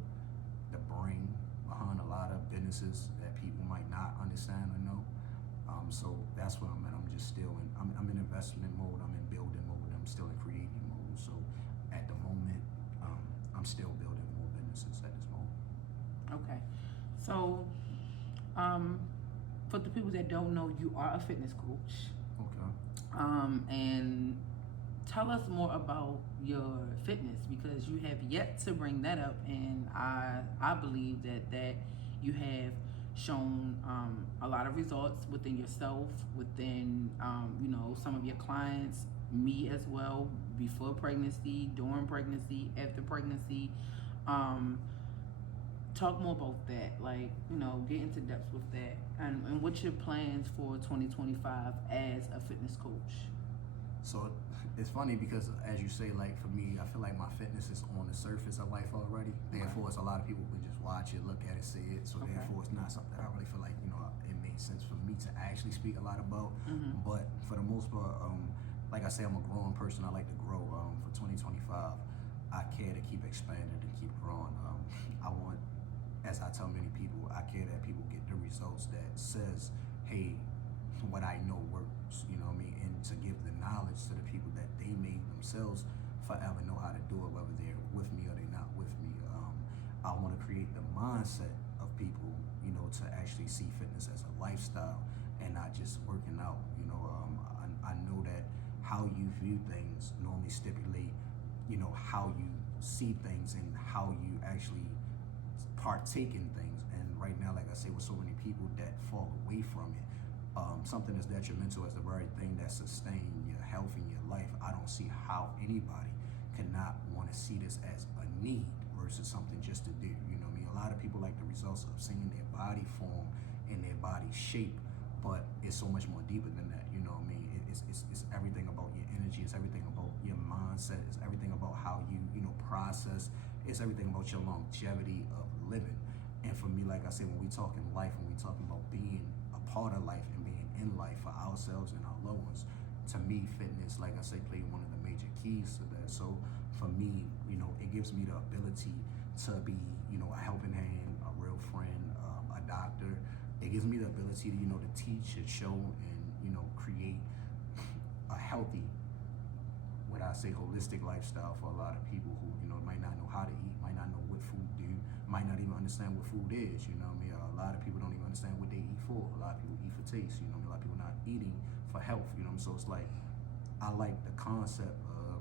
the brain behind a lot of businesses that people might not understand or know. So that's where I'm at. I'm just still in, I'm in investment mode, I'm in building mode, I'm still in creating mode. So at the moment, I'm still building more businesses at this moment. Okay. So, for the people that don't know, you are a fitness coach. Okay. And tell us more about your fitness, because you have yet to bring that up, and I believe that you have shown a lot of results within yourself, within you know, some of your clients, me as well, before pregnancy, during pregnancy, after pregnancy. Talk more about that, like, you know, get into depth with that, and what's your plans for 2025 as a fitness coach? So it's funny because, as you say, like for me, I feel like my fitness is on the surface of life already. Therefore, it's a lot of people can just watch it, look at it, see it. So therefore, it's not something that I really feel like, you know, it made sense for me to actually speak a lot about. But for the most part, like I say, I'm a growing person. I like to grow. For 2025, I care to keep expanding and keep growing. I want, as I tell many people, I care that people get the results that says, hey, what I know works, you know what I mean? And to give the knowledge to the people that they may themselves forever know how to do it, whether they're with me or they're not with me. I want to create the mindset of people, you know, to actually see fitness as a lifestyle and not just working out. You know, I know that how you view things normally stipulate, you know, how you see things and how you actually partake in things. And right now, like I say, with so many people that fall away from it, something as detrimental as the very thing that sustains your health and your life, I don't see how anybody cannot want to see this as a need versus something just to do. You know what I mean? A lot of people like the results of seeing their body form and their body shape, but it's so much more deeper than that. You know what I mean? It's everything about your energy. It's everything about your mindset. It's everything about how you know, process. It's everything about your longevity of living. And for me, like I said, when we talk in life, when we talking about being a part of life and being in life for ourselves and our loved ones, to me, fitness, like I say, played one of the major keys to that. So for me, you know, it gives me the ability to be, you know, a helping hand, a real friend, a doctor. It gives me the ability to, you know, to teach and show and, you know, create a healthy, what I say, holistic lifestyle for a lot of people who, you know, might not know how to eat, might not know what food do, might not even understand what food is. You know what I mean? A lot of people don't even understand what they eat for. A lot of people eat for taste. You know what I mean? A lot of people not eating for health. You know what I mean? So it's like, I like the concept of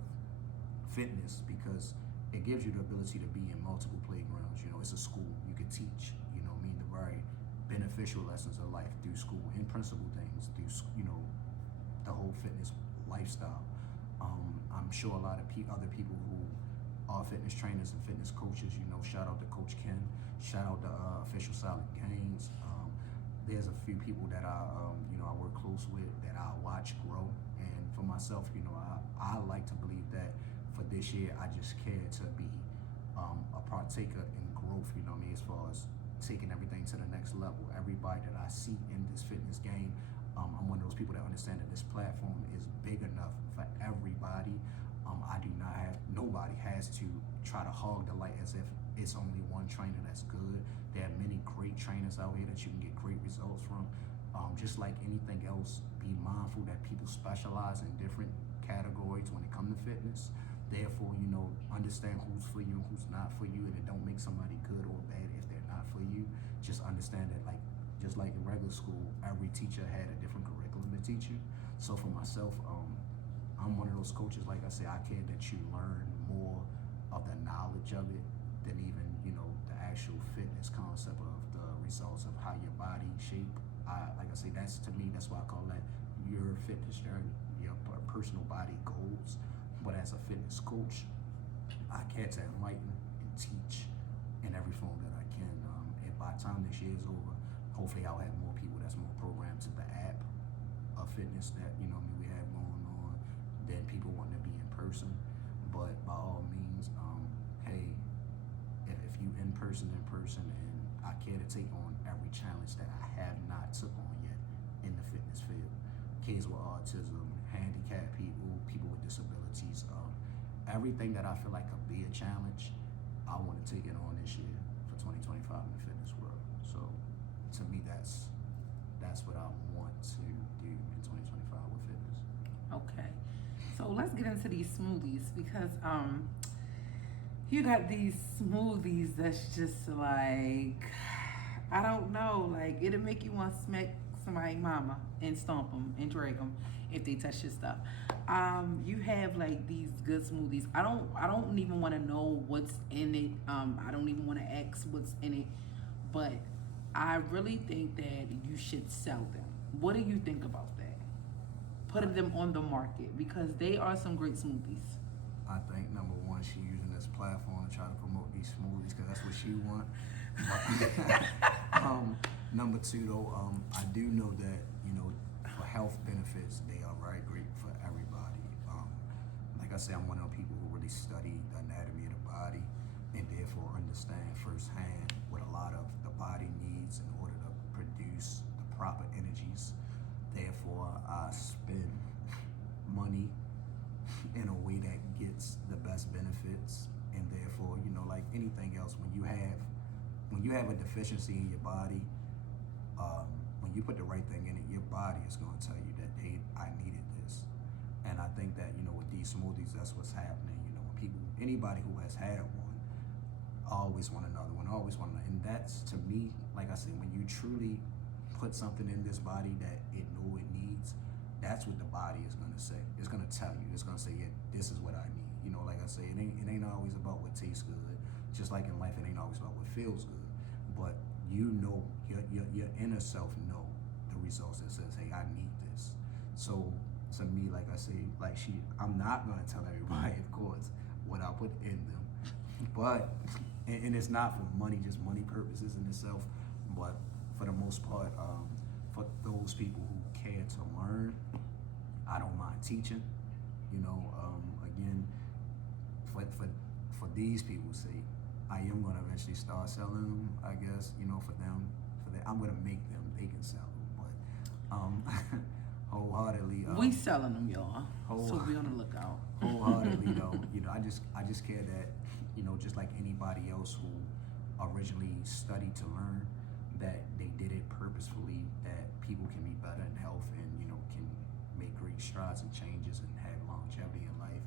fitness because it gives you the ability to be in multiple playgrounds. You know, it's a school. You can teach, you know what I mean, the very beneficial lessons of life through school and principle things through, you know, the whole fitness lifestyle. I'm sure a lot of other people who are fitness trainers and fitness coaches, you know, shout out to Coach Ken, shout out to Official Solid Gains. There's a few people that you know, I work close with that I watch grow. And for myself, you know, I like to believe that for this year, I just care to be a partaker in growth, you know what I mean, as far as taking everything to the next level. Everybody that I see in this fitness game, I'm one of those people that understand that this platform is big enough for everybody. I do not have, nobody has to try to hog the light as if it's only one trainer that's good. There are many great trainers out here that you can get great results from. Just like anything else, be mindful that people specialize in different categories when it comes to fitness. Therefore, understand who's for you and who's not for you, and it don't make somebody good or bad if they're not for you. Just understand that, just like in regular school, every teacher had a different curriculum to teach you. So for myself, I'm one of those coaches, like I say, I care that you learn more of the knowledge of it than even, the actual fitness concept of the results of how your body shape. Like I say, to me, that's why I call that your fitness journey, your personal body goals. But as a fitness coach, I care to enlighten and teach in every form that I can. And by the time this year is over, hopefully I'll have more people that's more programmed to the app of fitness that, we have going on than people wanting to be in person. But by all means, hey, if you in person, and I care to take on every challenge that I have not took on yet in the fitness field. Kids with autism, handicapped people with disabilities, everything that I feel like could be a challenge, I want to take it on this year for 2025 in the fitness world. So to me, that's what I want to do in 2025 with fitness. Okay, so let's get into these smoothies because you got these smoothies that's just like, I don't know, like it'll make you want to smack somebody's mama and stomp them and drag them if they touch your stuff. You have like these good smoothies. I don't even want to know what's in it. I don't even want to ask what's in it, but I really think that you should sell them. What do you think about that? Putting them on the market because they are some great smoothies. I think number one, she using this platform to try to promote these smoothies because that's what she want. Number two, though, I do know that for health benefits, they are very great for everybody. Like I say, I'm one of the people who really study the anatomy of the body and therefore understand firsthand what a lot of the body needs in order to produce the proper energies. Therefore, I spend money in a way that gets the best benefits, and therefore, like anything else, when you have a deficiency in your body, when you put the right thing in it, your body is going to tell you that, hey, I needed this. And I think that with these smoothies, that's what's happening. When anybody who has had one, always want another one, and that's, to me, like I said, when you truly put something in this body that it know it needs, that's what the body is going to say. It's going to tell you. It's going to say, yeah, this is what I need. Like I say, it ain't always about what tastes good. Just like in life, it ain't always about what feels good. But your inner self know the results that says, hey, I need this. So to me, like I say, I'm not going to tell everybody, of course, what I put in them. But, and it's not for money, just money purposes in itself. But for the most part, for those people who care to learn, I don't mind teaching. Again, for these people's sake, I am going to eventually start selling them, I guess, for them. I'm going to make them, they can sell them. But wholeheartedly. We selling them, y'all. So be on the lookout. Wholeheartedly, though, I just care that, just like anybody else who originally studied to learn, that they did it purposefully, that people can be better in health and, can make great strides and changes and have longevity in life.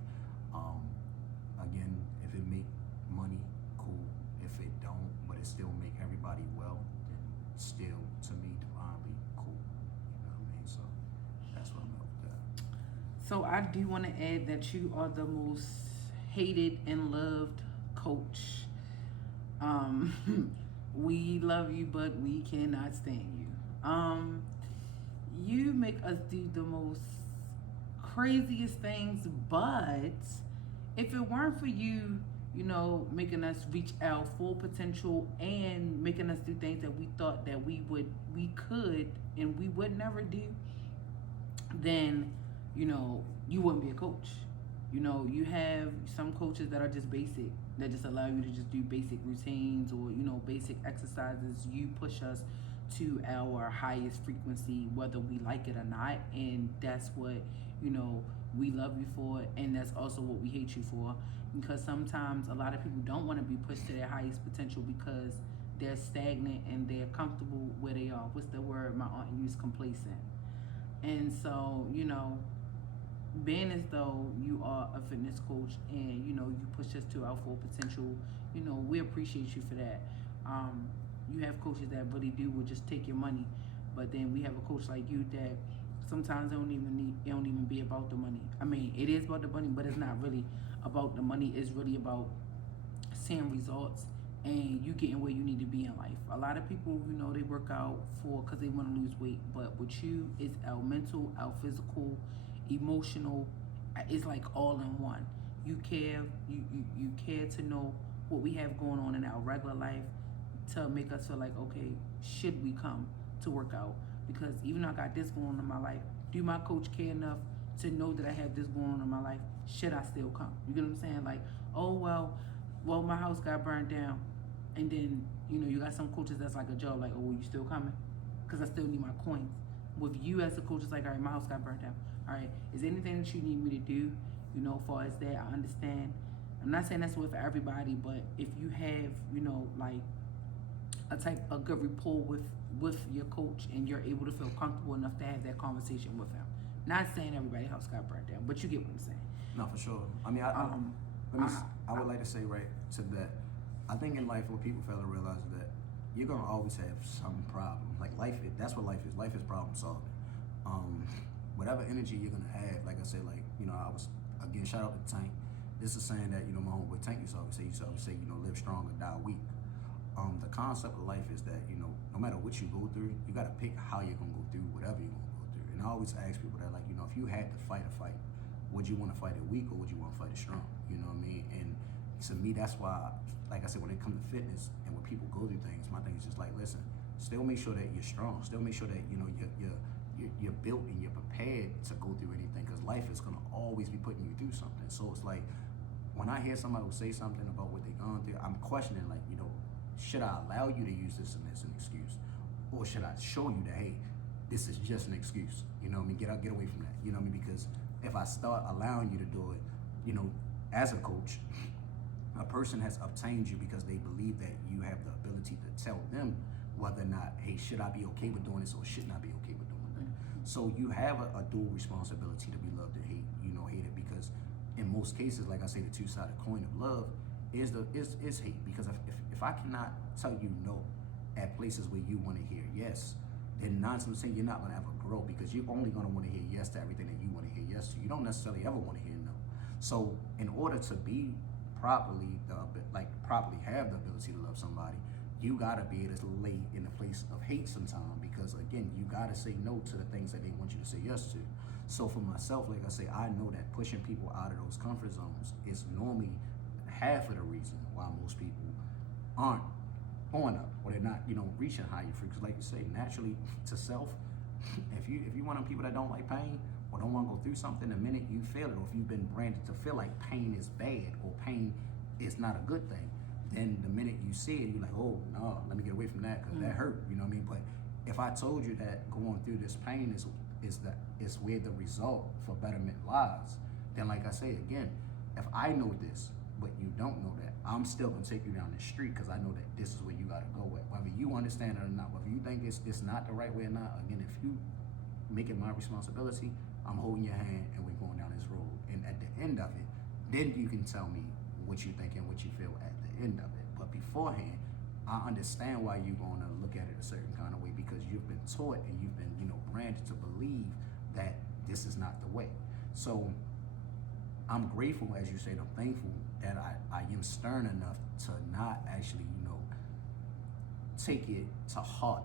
Again, if it make money, cool. If it don't, but it still make everybody well, then still, to me, divinely cool. You know what I mean? So that's what I'm up with that. So I do want to add that you are the most hated and loved coach. We love you, but we cannot stand you. You make us do the most craziest things, but if it weren't for you, making us reach our full potential and making us do things that we thought that we could and we would never do, then, you wouldn't be a coach. You have some coaches that are just basic, that just allow you to just do basic routines or, basic exercises. You push us to our highest frequency, whether we like it or not. And that's what, you know, we love you for, and that's also what we hate you for. Because sometimes a lot of people don't want to be pushed to their highest potential because they're stagnant and they're comfortable where they are. What's the word my aunt used? Complacent. And so, you know, being as though you are a fitness coach and you know you push us to our full potential, you know, we appreciate you for that. You have coaches that really do will just take your money, but then we have a coach like you that sometimes it don't even be about the money. I mean, it is about the money, but it's not really about the money. It's really about seeing results and you getting where you need to be in life. A lot of people, you know, they work out for because they want to lose weight, but with you, it's our mental, our physical, emotional. It's like all in one. You care, you care to know what we have going on in our regular life to make us feel like, okay, should we come to work out? Because even though I got this going on in my life, do my coach care enough to know that I have this going on in my life? Should I still come? You get what I'm saying? Like, oh well, my house got burned down, and then you know you got some coaches that's like a job, like, oh, well, you still coming? Because I still need my coins. With you as a coach, it's like, all right, my house got burned down. All right, is there anything that you need me to do? You know, as far as that, I understand. I'm not saying that's what for everybody, but if you have, you know, like a good rapport with your coach and you're able to feel comfortable enough to have that conversation with him. Not saying everybody's house got burned down, but you get what I'm saying. No, for sure. I mean, I would like to say right to that. I think in life, what people fail to realize is that you're gonna always have some problem. Like life, that's what life is. Life is problem solving. Whatever energy you're gonna have, like I said, like you know, I was again shout out to Tank. This is saying that you know my homeboy Tank used to always say you know live strong or die weak. The concept of life is that you know no matter what you go through, you gotta pick how you're gonna go through whatever you're gonna go through. And I always ask people that like you know if you had to fight a fight, would you want to fight it weak or would you want to fight it strong? You know what I mean? And to me, that's why, like I said, when it comes to fitness and when people go through things, my thing is just like, listen, still make sure that you're strong. Still make sure that you know you're built and you're prepared to go through anything because life is gonna always be putting you through something. So it's like when I hear somebody will say something about what they're going through, I'm questioning like, you know, should I allow you to use this as an excuse, or should I show you that hey, this is just an excuse? You know what I mean? Get away from that. You know what I mean? Because if I start allowing you to do it, you know, as a coach, a person has obtained you because they believe that you have the ability to tell them whether or not, hey, should I be okay with doing this or shouldn't I be okay with doing that? So you have a dual responsibility to be loved and hated because in most cases, like I say, the two-sided coin of love is hate. Because if I cannot tell you no at places where you want to hear yes, then 9 times out of 10 you're not going to ever grow because you're only going to want to hear yes to everything that you want to hear yes to. You don't necessarily ever want to hear no. So in order to be properly have the ability to love somebody, you gotta be able to lay in the place of hate sometime because again, you gotta say no to the things that they want you to say yes to. So for myself, like I say, I know that pushing people out of those comfort zones is normally half of the reason why most people aren't going up or they're not, you know, reaching higher frequencies. Like you say, naturally to self, if you one of them people that don't like pain or don't want to go through something, the minute you feel it, or if you've been branded to feel like pain is bad or pain is not a good thing, then the minute you see it, you're like, oh no, let me get away from that because that hurt. You know what I mean? But if I told you that going through this pain is where the result for betterment lies, then like I say again, if I know this but you don't know that, I'm still gonna take you down the street because I know that this is where you gotta go with. Whether you understand it or not, whether you think it's not the right way or not, again, if you make it my responsibility, I'm holding your hand and we're going down this road. And at the end of it, then you can tell me what you think and what you feel at the end of it. But beforehand, I understand why you're gonna look at it a certain kind of way because you've been taught and you've been, you know, branded to believe that this is not the way. So I'm grateful, as you said, I'm thankful that I am stern enough to not actually, you know, take it to heart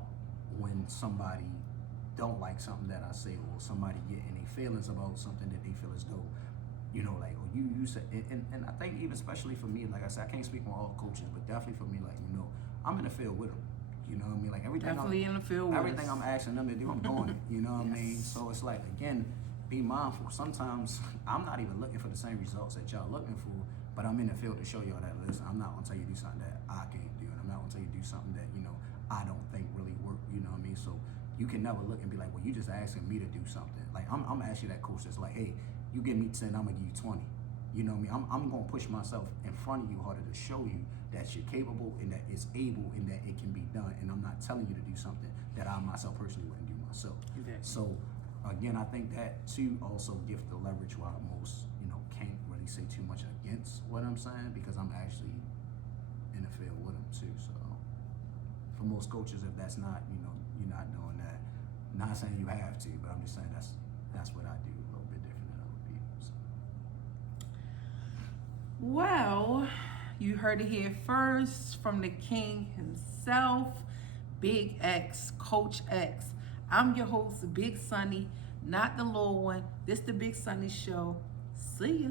when somebody don't like something that I say or somebody get any feelings about something that they feel as though, you know, like, oh, you said, and I think even especially for me, like I said, I can't speak on all coaches, but definitely for me, like, you know, I'm in the field with them. You know what I mean? Like everything I'm asking them to do, I'm doing it. You know what I mean? So it's like, again, be mindful. Sometimes I'm not even looking for the same results that y'all looking for, but I'm in the field to show y'all that, listen, I'm not gonna tell you to do something that I can't do, and I'm not gonna tell you to do something that, you know, I don't think really work, you know what I mean? So you can never look and be like, well, you just asking me to do something. Like I'm actually that coach that's like, hey, you give me 10, I'm gonna give you 20. You know what I mean? I'm gonna push myself in front of you harder to show you that you're capable and that it's able and that it can be done. And I'm not telling you to do something that I myself personally wouldn't do myself. Exactly. So again, I think that too also gives the leverage why most, can't really say too much against what I'm saying because I'm actually in the field with them too. So for most coaches, if that's not, you're not doing that. Not saying you have to, but I'm just saying that's what I do a little bit different than other people. So. Well, you heard it here first from the king himself, Big X, Coach X. I'm your host, Big Sunnie, not the little one. This the Big Sunnie Show. See ya.